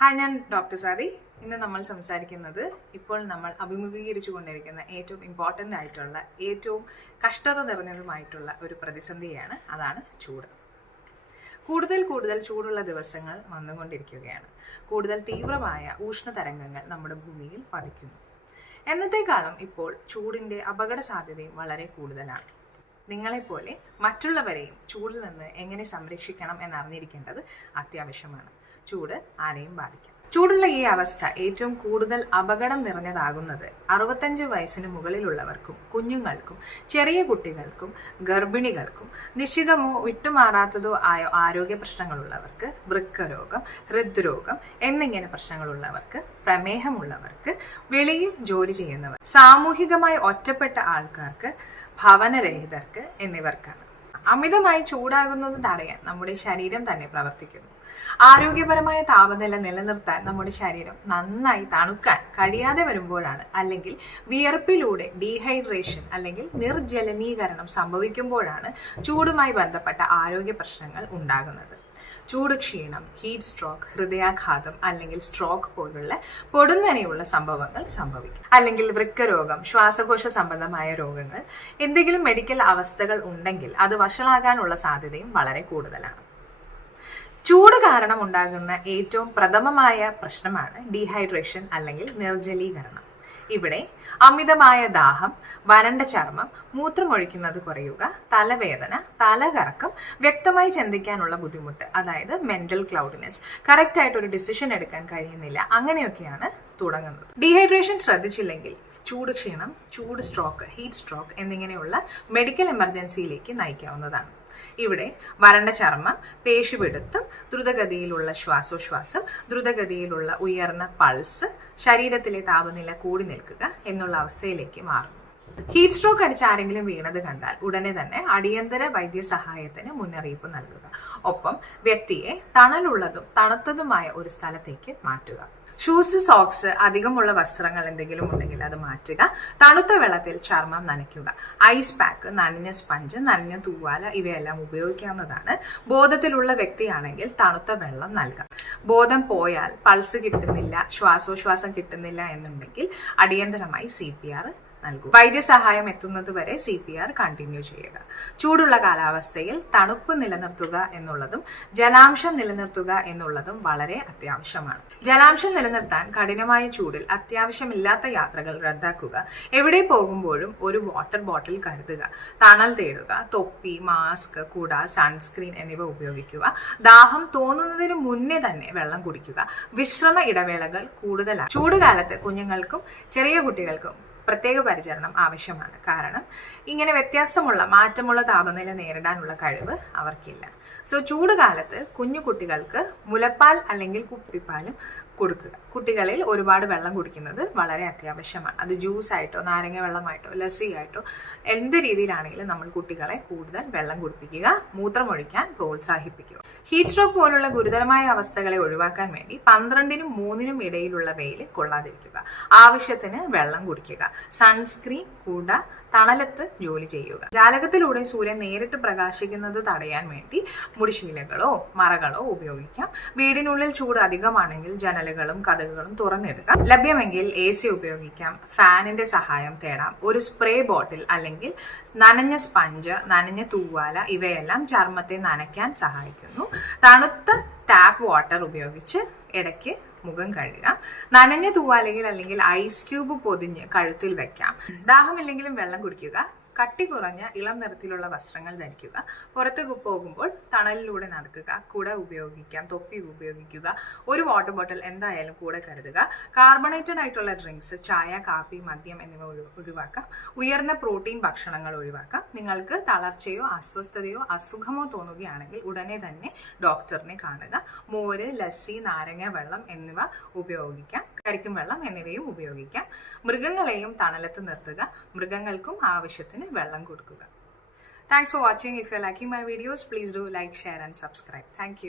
Hi ഞാൻ doctor Swathi. ഇന്ന് നമ്മൾ സംസാരിക്കുന്നത് ഇപ്പോൾ നമ്മൾ അഭിമുഖീകരിച്ചു കൊണ്ടിരിക്കുന്ന ഏറ്റവും ഇമ്പോർട്ടന്റ് ആയിട്ടുള്ള ഏറ്റവും കഷ്ടത നിറഞ്ഞതുമായിട്ടുള്ള ഒരു പ്രതിസന്ധിയാണ്. അതാണ് ചൂട്. കൂടുതൽ കൂടുതൽ ചൂടുള്ള ദിവസങ്ങൾ വന്നുകൊണ്ടിരിക്കുകയാണ്. കൂടുതൽ തീവ്രമായ ഊഷ്ണതരംഗങ്ങൾ നമ്മുടെ ഭൂമിയിൽ പതിക്കുന്നു. എന്നത്തെക്കാളും ഇപ്പോൾ ചൂടിന്റെ അപകട സാധ്യതയും വളരെ കൂടുതലാണ്. നിങ്ങളെപ്പോലെ മറ്റുള്ളവരെയും ചൂടിൽ നിന്ന് എങ്ങനെ സംരക്ഷിക്കണം എന്നറിഞ്ഞിരിക്കേണ്ടത് അത്യാവശ്യമാണ്. ചൂട് ആരെയും ബാധിക്കാം. ചൂടുള്ള ഈ അവസ്ഥ ഏറ്റവും കൂടുതൽ അപകടം നിറഞ്ഞതാകുന്നത് അറുപത്തഞ്ച് വയസ്സിന് മുകളിലുള്ളവർക്കും കുഞ്ഞുങ്ങൾക്കും ചെറിയ കുട്ടികൾക്കും ഗർഭിണികൾക്കും നിശ്ചിതമോ വിട്ടുമാറാത്തതോ ആയ ആരോഗ്യ പ്രശ്നങ്ങളുള്ളവർക്ക് വൃക്കരോഗം ഹൃദ്രോഗം എന്നിങ്ങനെ പ്രശ്നങ്ങളുള്ളവർക്ക് പ്രമേഹമുള്ളവർക്ക് വെളിയിൽ ജോലി ചെയ്യുന്നവർ സാമൂഹികമായി ഒറ്റപ്പെട്ട ആൾക്കാർക്ക് ഭവനരഹിതർക്ക് എന്നിവർക്കാണ്. അമിതമായി ചൂടാകുന്നത് തടയാൻ നമ്മുടെ ശരീരം തന്നെ പ്രവർത്തിക്കുന്നു. ആരോഗ്യപരമായ താപനില നിലനിർത്താൻ നമ്മുടെ ശരീരം നന്നായി തണുക്കാൻ കഴിയാതെ വരുമ്പോഴാണ് അല്ലെങ്കിൽ വിയർപ്പിലൂടെ ഡീഹൈഡ്രേഷൻ അല്ലെങ്കിൽ നിർജലനീകരണം സംഭവിക്കുമ്പോഴാണ് ചൂടുമായി ബന്ധപ്പെട്ട ആരോഗ്യ പ്രശ്നങ്ങൾ ഉണ്ടാകുന്നത്. ചൂട് ക്ഷീണം ഹീറ്റ് സ്ട്രോക്ക് ഹൃദയാഘാതം അല്ലെങ്കിൽ സ്ട്രോക്ക് പോലുള്ള പൊടുന്നനെയുള്ള സംഭവങ്ങൾ സംഭവിക്കും. അല്ലെങ്കിൽ വൃക്കരോഗം ശ്വാസകോശ സംബന്ധമായ രോഗങ്ങൾ എന്തെങ്കിലും മെഡിക്കൽ അവസ്ഥകൾ ഉണ്ടെങ്കിൽ അത് വഷളാകാനുള്ള സാധ്യതയും വളരെ കൂടുതലാണ്. ചൂട് കാരണം ഉണ്ടാകുന്ന ഏറ്റവും പ്രഥമമായ പ്രശ്നമാണ് ഡീഹൈഡ്രേഷൻ അല്ലെങ്കിൽ നിർജലീകരണം. ഇവിടെ അമിതമായ ദാഹം വരണ്ട ചർമ്മം മൂത്രമൊഴിക്കുന്നത് കുറയുക തലവേദന തലകറക്കം വ്യക്തമായി ചിന്തിക്കാനുള്ള ബുദ്ധിമുട്ട് അതായത് മെന്റൽ ക്ലൗഡിനെസ് കറക്റ്റ് ആയിട്ട് ഒരു ഡിസിഷൻ എടുക്കാൻ കഴിയുന്നില്ല. അങ്ങനെയൊക്കെയാണ് തുടങ്ങുന്നത്. ഡീഹൈഡ്രേഷൻ ശ്രദ്ധിച്ചില്ലെങ്കിൽ ചൂട് ക്ഷീണം ചൂട് സ്ട്രോക്ക് ഹീറ്റ് സ്ട്രോക്ക് എന്നിങ്ങനെയുള്ള മെഡിക്കൽ എമർജൻസിയിലേക്ക് നയിക്കാവുന്നതാണ്. ഇവിടെ വരണ്ട ചർമ്മം പേശിപിടുത്തം ദ്രുതഗതിയിലുള്ള ശ്വാസോശ്വാസം ദ്രുതഗതിയിലുള്ള ഉയർന്ന പൾസ് ശരീരത്തിലെ താപനില കൂടി നിൽക്കുക എന്നുള്ള അവസ്ഥയിലേക്ക് മാറും. ഹീറ്റ് സ്ട്രോക്ക് അടിച്ച് ആരെങ്കിലും വീണത് കണ്ടാൽ ഉടനെ തന്നെ അടിയന്തര വൈദ്യസഹായത്തിന് മുന്നറിയിപ്പ് നൽകുക. ഒപ്പം വ്യക്തിയെ തണലുള്ളതും തണുത്തതുമായ ഒരു സ്ഥലത്തേക്ക് മാറ്റുക. ഷൂസ് സോക്സ് അധികമുള്ള വസ്ത്രങ്ങൾ എന്തെങ്കിലും ഉണ്ടെങ്കിൽ അത് മാറ്റുക. തണുത്ത വെള്ളത്തിൽ ചർമ്മം നനയ്ക്കുക. ഐസ് പാക്ക് നനഞ്ഞ സ്പഞ്ച് നനഞ്ഞ തൂവാല ഇവയെല്ലാം ഉപയോഗിക്കാവുന്നതാണ്. ബോധത്തിലുള്ള വ്യക്തിയാണെങ്കിൽ തണുത്ത വെള്ളം നൽകാം. ബോധം പോയാൽ പൾസ് കിട്ടുന്നില്ല ശ്വാസോച്ഛ്വാസം കിട്ടുന്നില്ല എന്നുണ്ടെങ്കിൽ അടിയന്തരമായി സി നൽകും. വൈദ്യസഹായം എത്തുന്നത് വരെ സി പി ആർ കണ്ടിന്യൂ ചെയ്യുക. ചൂടുള്ള കാലാവസ്ഥയിൽ തണുപ്പ് നിലനിർത്തുക എന്നുള്ളതും ജലാംശം നിലനിർത്തുക എന്നുള്ളതും വളരെ അത്യാവശ്യമാണ്. ജലാംശം നിലനിർത്താൻ കഠിനമായ ചൂടിൽ അത്യാവശ്യമില്ലാത്ത യാത്രകൾ റദ്ദാക്കുക. എവിടെ പോകുമ്പോഴും ഒരു വാട്ടർ ബോട്ടിൽ കരുതുക. തണൽ തേടുക തൊപ്പി മാസ്ക് കുട സൺസ്ക്രീൻ എന്നിവ ഉപയോഗിക്കുക. ദാഹം തോന്നുന്നതിന് മുന്നേ തന്നെ വെള്ളം കുടിക്കുക. വിശ്രമ ഇടവേളകൾ കൂടുതലാണ്. ചൂടുകാലത്ത് കുഞ്ഞുങ്ങൾക്കും ചെറിയ കുട്ടികൾക്കും പ്രത്യേക പരിചരണം ആവശ്യമാണ്. കാരണം ഇങ്ങനെ വ്യത്യാസമുള്ള മാറ്റമുള്ള താപനില നേരിടാനുള്ള കഴിവ് അവർക്കില്ല. സോ ചൂട് കാലത്ത് കുഞ്ഞു കുട്ടികൾക്ക് മുലപ്പാൽ അല്ലെങ്കിൽ കുപ്പിപ്പാലും കൊടുക്കുക. കുട്ടികളിൽ ഒരുപാട് വെള്ളം കുടിക്കുന്നത് വളരെ അത്യാവശ്യമാണ്. അത് ജ്യൂസ് ആയിട്ടോ നാരങ്ങ വെള്ളമായിട്ടോ ലസ്സി ആയിട്ടോ എന്ത് രീതിയിലാണെങ്കിലും നമ്മൾ കുട്ടികളെ കൂടുതൽ വെള്ളം കുടിപ്പിക്കുക മൂത്രമൊഴിക്കാൻ പ്രോത്സാഹിപ്പിക്കുക. ഹീറ്റ് സ്ട്രോക്ക് പോലുള്ള ഗുരുതരമായ അവസ്ഥകളെ ഒഴിവാക്കാൻ വേണ്ടി പന്ത്രണ്ടിനും മൂന്നിനും ഇടയിലുള്ള വെയിൽ കൊള്ളാതിരിക്കുക. ആവശ്യത്തിന് വെള്ളം കുടിക്കുക. സൺസ്ക്രീൻ കൂട തണലത്ത് ജോലി ചെയ്യുക. ജാലകത്തിലൂടെ സൂര്യൻ നേരിട്ട് പ്രകാശിക്കുന്നത് തടയാൻ വേണ്ടി മുടിശീലകളോ മറകളോ ഉപയോഗിക്കാം. വീടിനുള്ളിൽ ചൂട് അധികമാണെങ്കിൽ ജനലുകളും കഥകളും തുറന്നിടുക. ലഭ്യമെങ്കിൽ എ സി ഉപയോഗിക്കാം. ഫാനിന്റെ സഹായം തേടാം. ഒരു സ്പ്രേ ബോട്ടിൽ അല്ലെങ്കിൽ നനഞ്ഞ സ്പഞ്ച് നനഞ്ഞ തൂവാല ഇവയെല്ലാം ചർമ്മത്തെ നനയ്ക്കാൻ സഹായിക്കുന്നു. തണുത്ത ടാപ്പ് വാട്ടർ ഉപയോഗിച്ച് ഇടയ്ക്ക് മുഖം കഴുകാം. നനഞ്ഞ തൂവാലയിൽ അല്ലെങ്കിൽ ഐസ് ക്യൂബ് പൊതിഞ്ഞ് കഴുത്തിൽ വെക്കാം. ദാഹമില്ലെങ്കിലും വെള്ളം കുടിക്കുക. കട്ടി കുറഞ്ഞ ഇളം നിറത്തിലുള്ള വസ്ത്രങ്ങൾ ധരിക്കുക. പുറത്ത് പോകുമ്പോൾ തണലിലൂടെ നടക്കുക. കുട ഉപയോഗിക്കാം തൊപ്പി ഉപയോഗിക്കുക ഒരു വാട്ടർ ബോട്ടിൽ എന്തായാലും കൂടെ കരുതുക. കാർബണേറ്റഡ് ആയിട്ടുള്ള ഡ്രിങ്ക്സ് ചായ കാപ്പി മദ്യം എന്നിവ ഒഴി- ഒഴിവാക്കാം. ഉയർന്ന പ്രോട്ടീൻ ഭക്ഷണങ്ങൾ ഒഴിവാക്കാം. നിങ്ങൾക്ക് തളർച്ചയോ അസ്വസ്ഥതയോ അസുഖമോ തോന്നുകയാണെങ്കിൽ ഉടനെ തന്നെ ഡോക്ടറിനെ കാണുക. മോര് ലസ്സി നാരങ്ങ വെള്ളം എന്നിവ ഉപയോഗിക്കാം. കരിക്കും വെള്ളം എന്നിവയും ഉപയോഗിക്കാം. മൃഗങ്ങളെയും തണലത്ത് നിർത്തുക. മൃഗങ്ങൾക്കും ആവശ്യത്തിന് വെള്ളം കൊടുക്കുക. Thanks for watching if you liking my videos please do like share and subscribe thank